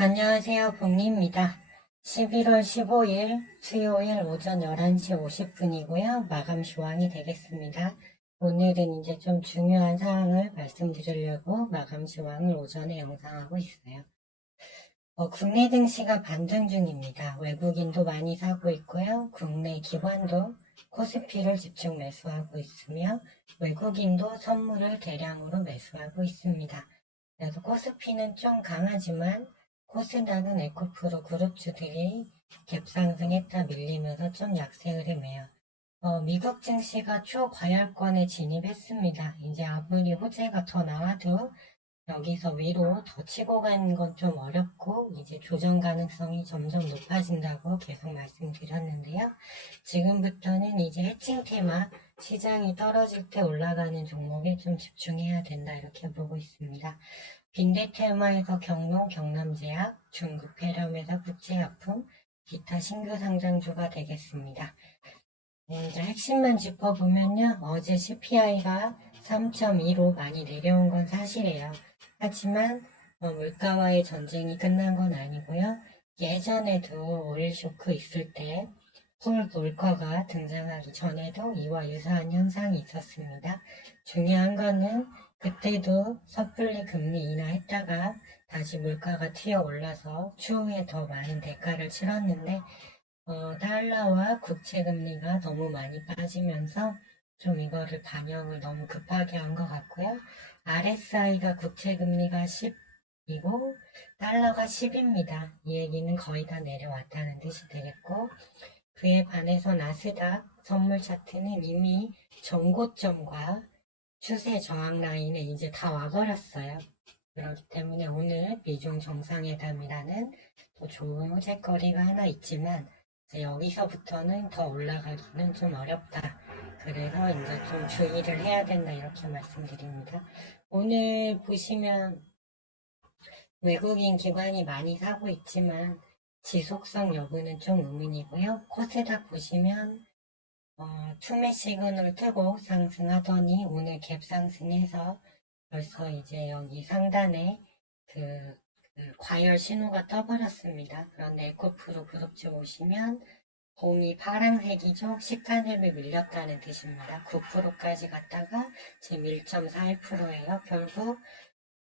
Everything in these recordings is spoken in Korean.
안녕하세요. 복리입니다. 11월 15일 수요일 오전 11시 50분이고요. 마감 시황이 되겠습니다. 오늘은 이제 좀 중요한 사항을 말씀드리려고 마감 시황을 오전에 영상하고 있어요. 어, 국내 증시가 반등 중입니다. 외국인도 많이 사고 있고요. 국내 기관도 코스피를 집중 매수하고 있으며 외국인도 선물을 대량으로 매수하고 있습니다. 그래서 코스피는 좀 강하지만 코스닥은 에코프로 그룹주들이 갭상승했다 밀리면서 좀 약세 흐름이에요. 어, 미국 증시가 초과열권에 진입했습니다. 이제 아무리 호재가 더 나와도 여기서 위로 더 치고 가는 건 좀 어렵고 이제 조정 가능성이 점점 높아진다고 계속 말씀드렸는데요. 지금부터는 이제 해칭 테마 시장이 떨어질 때 올라가는 종목에 좀 집중해야 된다 이렇게 보고 있습니다. 빈대 테마에서 경농, 경남제약, 중국 폐렴에서 국제약품, 기타 신규 상장주가 되겠습니다. 네, 이제 핵심만 짚어보면요. 어제 CPI가 3.2로 많이 내려온 건 사실이에요. 하지만 어, 물가와의 전쟁이 끝난 건 아니고요. 예전에도 오일 쇼크 있을 때풀 물가가 등장하기 전에도 이와 유사한 현상이 있었습니다. 중요한 거는 그때도 섣불리 금리 인하했다가 다시 물가가 튀어 올라서 추후에 더 많은 대가를 치렀는데 어, 달러와 국채 금리가 너무 많이 빠지면서 좀 이거를 반영을 너무 급하게 한 것 같고요. RSI가 국채 금리가 10이고 달러가 10입니다. 이 얘기는 거의 다 내려왔다는 뜻이 되겠고 그에 반해서 나스닥 선물 차트는 이미 전고점과 추세 저항 라인에 이제 다 와버렸어요. 그렇기 때문에 오늘 미중 정상회담이라는 또 좋은 호재거리가 하나 있지만 여기서부터는 더 올라가기는 좀 어렵다. 그래서 이제 좀 주의를 해야 된다 이렇게 말씀드립니다. 오늘 보시면 외국인 기관이 많이 사고 있지만 지속성 여부는 좀 의문이고요. 코스닥 보시면 어, 투매 시그널 뜨고 상승하더니 오늘 갭 상승해서 벌써 이제 여기 상단에 그, 그 과열 신호가 떠버렸습니다. 그런데 에코프로 그룹주 보시면 공이 파란색이죠. 시간을 밀렸다는 뜻입니다. 9%까지 갔다가 지금 1.41%예요. 결국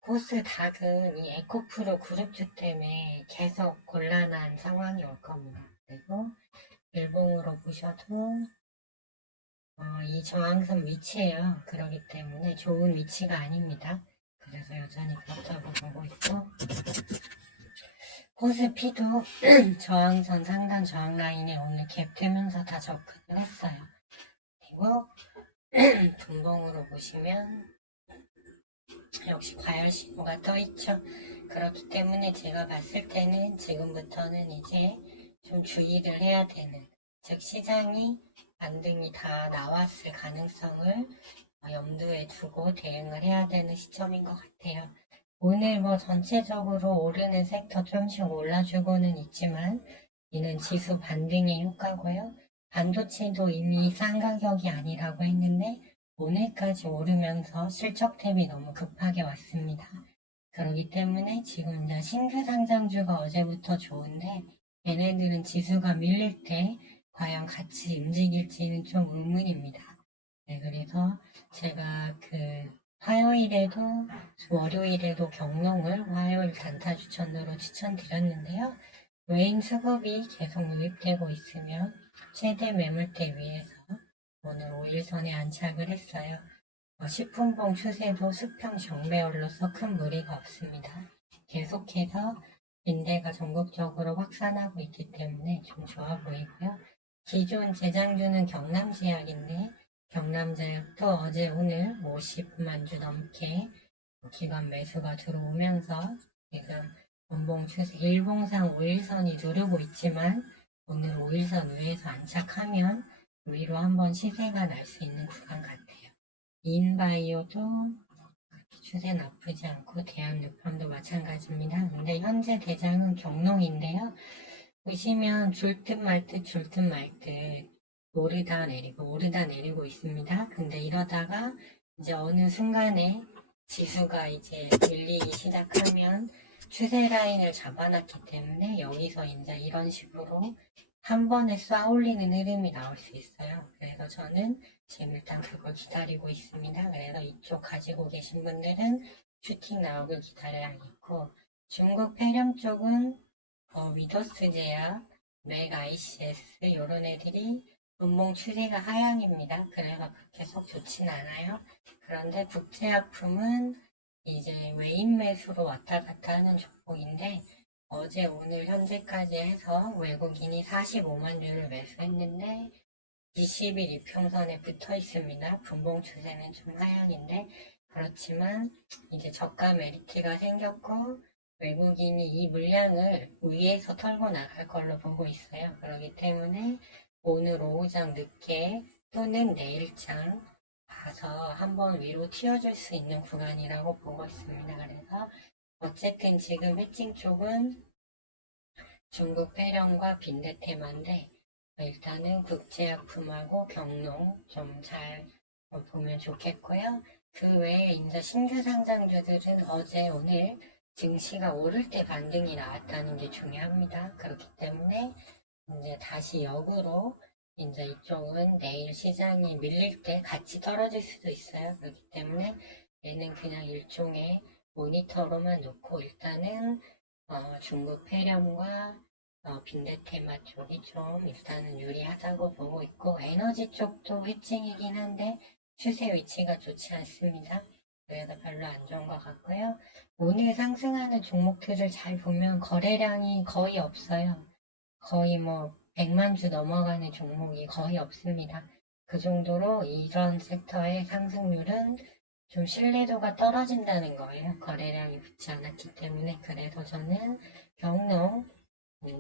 코스닥은 이 에코프로 그룹주 때문에 계속 곤란한 상황이 올 겁니다. 그리고 일봉으로 보셔도 어, 이 저항선 위치예요. 그렇기 때문에 좋은 위치가 아닙니다. 그래서 여전히 그렇다고 보고 있고 코스피도 저항선 상단 저항 라인에 오늘 갭 되면서 다 접근을 했어요. 그리고 분봉으로 보시면 역시 과열 신호가 떠 있죠. 그렇기 때문에 제가 봤을 때는 지금부터는 이제 좀 주의를 해야 되는 즉 시장이 반등이 다 나왔을 가능성을 염두에 두고 대응을 해야 되는 시점인 것 같아요. 오늘 뭐 전체적으로 오르는 섹터 좀씩 올라주고는 있지만 이는 지수 반등의 효과고요. 반도체도 이미 싼 가격이 아니라고 했는데 오늘까지 오르면서 실적 탭이 너무 급하게 왔습니다. 그렇기 때문에 지금 이제 신규 상장주가 어제부터 좋은데 얘네들은 지수가 밀릴 때 과연 같이 움직일지는 좀 의문입니다. 네, 그래서 제가 그 화요일에도 월요일에도 경농을 화요일 단타 추천으로 추천드렸는데요. 외인 수급이 계속 유입되고 있으며 최대 매물대 위에서 오늘 5일선에 안착을 했어요. 어, 10분봉 추세도 수평 정배열로서 큰 무리가 없습니다. 계속해서 인대가 전국적으로 확산하고 있기 때문에 좀 좋아 보이고요. 기존 재장주는 경남제약인데 경남제약도 어제 오늘 50만 주 넘게 기관 매수가 들어오면서 지금 원봉 추세 일봉상 5일선이 누르고 있지만 오늘 5일선 위에서 안착하면 위로 한번 시세가 날 수 있는 구간 같아요. 인바이오도 추세 나쁘지 않고 대한유판도 마찬가지입니다. 근데 현재 대장은 경농인데요. 보시면 줄 듯 말 듯 줄 듯 말듯 오르다 내리고 오르다 내리고 있습니다. 근데 이러다가 이제 어느 순간에 지수가 이제 밀리기 시작하면 추세 라인을 잡아놨기 때문에 여기서 이제 이런 식으로 한 번에 쏴 올리는 흐름이 나올 수 있어요. 그래서 저는 지금 일단 그걸 기다리고 있습니다. 그래서 이쪽 가지고 계신 분들은 슈팅 나오길 기다려야겠고 중국 폐렴 쪽은 어, 위더스 제약, 맥 ICS 이런 애들이 분봉 추세가 하향입니다. 그래서 그렇게 속 좋진 않아요. 그런데 국제약품은 이제 외인 매수로 왔다 갔다 하는 종목인데 어제 오늘 현재까지 해서 외국인이 45만 주를 매수했는데 20일 이평선에 붙어 있습니다. 분봉 추세는 좀 하향인데 그렇지만 이제 저가 메리트가 생겼고 외국인이 이 물량을 위에서 털고 나갈 걸로 보고 있어요. 그렇기 때문에 오늘 오후장 늦게 또는 내일장 봐서 한번 위로 튀어줄 수 있는 구간이라고 보고 있습니다. 그래서 어쨌든 지금 해칭 쪽은 중국 폐렴과 빈대 테마인데 일단은 국제약품하고 경농 좀 잘 보면 좋겠고요. 그 외에 이제 신규 상장주들은 어제 오늘 증시가 오를 때 반등이 나왔다는 게 중요합니다. 그렇기 때문에 이제 다시 역으로 이제 이쪽은 내일 시장이 밀릴 때 같이 떨어질 수도 있어요. 그렇기 때문에 얘는 그냥 일종의 모니터로만 놓고 일단은 어, 중국 폐렴과 어, 빈대테마 쪽이 좀 일단은 유리하다고 보고 있고 에너지 쪽도 해칭이긴 한데 추세 위치가 좋지 않습니다. 그래서 별로 안 좋은 것 같고요. 오늘 상승하는 종목들을 잘 보면 거래량이 거의 없어요. 거의 뭐 100만 주 넘어가는 종목이 거의 없습니다. 그 정도로 이런 섹터의 상승률은 좀 신뢰도가 떨어진다는 거예요. 거래량이 붙지 않았기 때문에. 그래서 저는 경농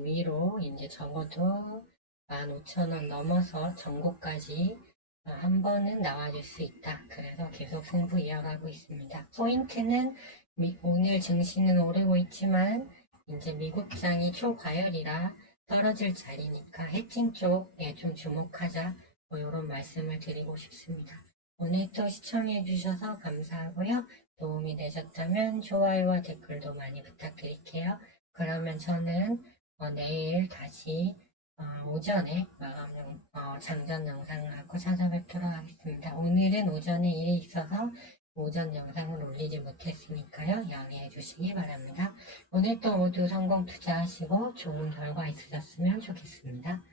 위로 이제 적어도 15,000원 넘어서 전고까지 한 번은 나와줄 수 있다. 그래서 계속 승부 이어가고 있습니다. 포인트는 미- 오늘 증시는 오르고 있지만 이제 미국장이 초과열이라 떨어질 자리니까 해칭 쪽에 좀 주목하자 뭐 이런 말씀을 드리고 싶습니다. 오늘 또 시청해 주셔서 감사하고요. 도움이 되셨다면 좋아요와 댓글도 많이 부탁드릴게요. 그러면 저는 어, 내일 다시 어, 오전에 마감 영- 어, 장전 영상을 갖고 찾아뵙도록 하겠습니다. 오늘은 오전에 일이 있어서 오전 영상을 올리지 못했으니까요. 양해해 주시기 바랍니다. 오늘도 모두 성공 투자하시고 좋은 결과 있으셨으면 좋겠습니다.